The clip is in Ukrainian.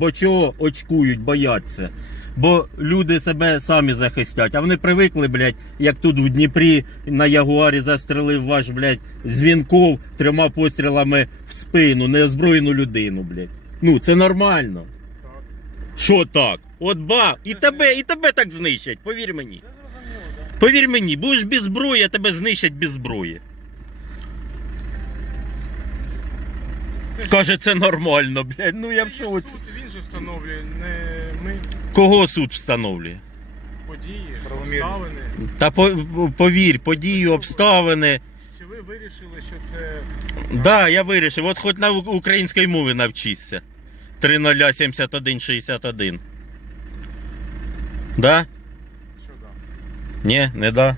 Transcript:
Бо чого очкують, бояться. Бо люди себе самі захистять, а вони привикли, блядь, як тут в Дніпрі на Ягуарі застрелив ваш, блядь, дзвінков трьома пострілами в спину, неозброєну людину, блядь. Ну, це нормально. Так. Що так? От ба, і тебе, і тебе так знищать, повір мені. Повір мені, будеш без зброї, а тебе знищать без зброї. Це ж- Каже, це нормально, блядь. Ну я в шоці. суд, Він же встановлює, не ми Кого суд встановлює? події, Правомірність. обставини. Та по- повір, події, обставини. Чи ви вирішили, що це Да, я вирішив. От хоч на у- українській мові навчишся. 307161. Да? що да? Ні, не да.